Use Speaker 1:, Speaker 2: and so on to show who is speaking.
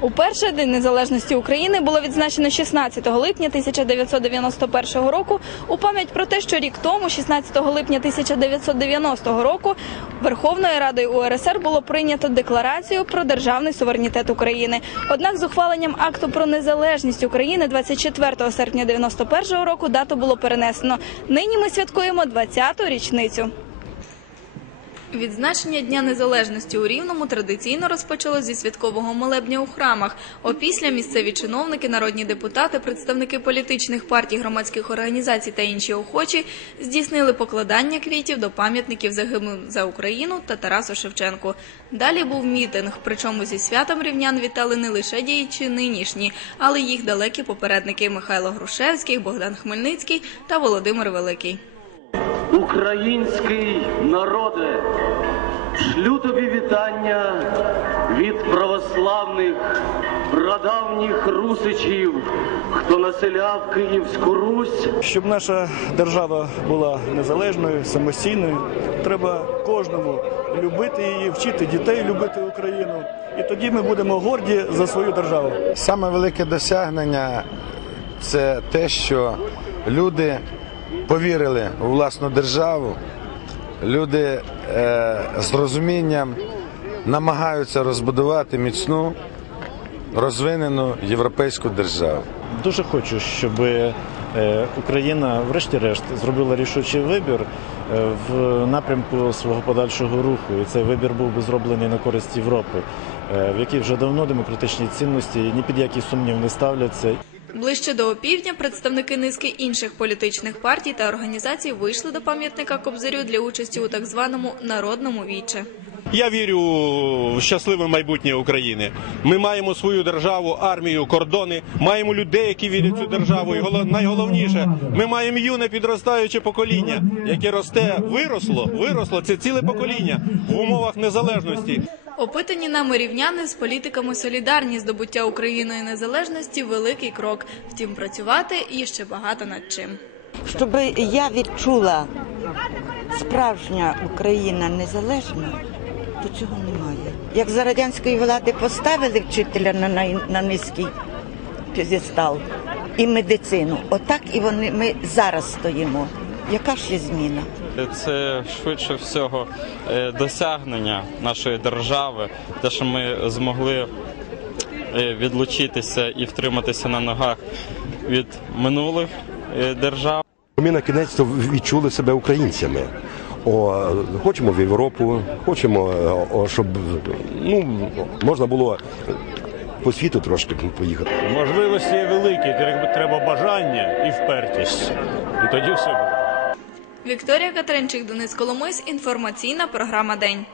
Speaker 1: Уперше День Незалежності України було відзначено 16 липня 1991 року у пам'ять про те, що рік тому, 16 липня 1990 року, Верховною Радою УРСР було прийнято декларацію про державний суверенітет України. Однак з ухваленням акту про незалежність України 24 серпня 91 року дату було перенесено. Нині ми святкуємо 20-ту річницю. Відзначення Дня Незалежності у Рівному традиційно розпочало зі святкового молебня у храмах. Опісля місцеві чиновники, народні депутати, представники політичних партій, громадських організацій та інші охочі здійснили покладання квітів до пам'ятників загиблим за Україну та Тарасу Шевченку. Далі був мітинг, причому зі святом рівнян вітали не лише діячі нинішні, але їх далекі попередники Михайло Грушевський, Богдан Хмельницький та Володимир Великий.
Speaker 2: Український народе, шлю тобі вітання від православних прадавніх русичів, хто населяв Київську Русь.
Speaker 3: Щоб наша держава була незалежною, самостійною, треба кожному любити її, вчити дітей любити Україну. І тоді ми будемо горді за свою державу.
Speaker 4: Саме велике досягнення це те, що люди повірили у власну державу, люди е, з розумінням намагаються розбудувати міцну, розвинену європейську державу.
Speaker 5: Дуже хочу, щоб е, Україна, врешті-решт, зробила рішучий вибір е, в напрямку свого подальшого руху. І цей вибір був би зроблений на користь Європи, е, в якій вже давно демократичні цінності ні під який сумнів не ставляться.
Speaker 1: Ближче до опівдня представники низки інших політичних партій та організацій вийшли до пам'ятника Кобзарю для участі у так званому народному віче.
Speaker 6: Я вірю в щасливе майбутнє України. Ми маємо свою державу, армію, кордони, маємо людей, які вірять в цю державу. І найголовніше, ми маємо юне підростаюче покоління, яке росте, виросло, виросло. Це ціле покоління в умовах незалежності.
Speaker 1: Опитані нами рівняни з політиками солідарні здобуття Україною незалежності великий крок. Втім, працювати є ще багато над чим.
Speaker 7: щоб я відчула справжня Україна незалежна, то цього немає. Як за радянської влади поставили вчителя на, на, на низький п'єдестал і медицину, отак і вони ми зараз стоїмо. Яка ж є зміна?
Speaker 8: Це швидше всього е, досягнення нашої держави, те, що ми змогли е, відлучитися і втриматися на ногах від минулих е, держав.
Speaker 9: Ми на кінець відчули себе українцями. О, хочемо в Європу, хочемо, е, о, щоб ну, можна було по світу трошки поїхати.
Speaker 6: Можливості великі, треба бажання і впертість. І тоді все буде.
Speaker 1: Вікторія Катеринчик, Денис Коломойсь. Інформаційна програма День.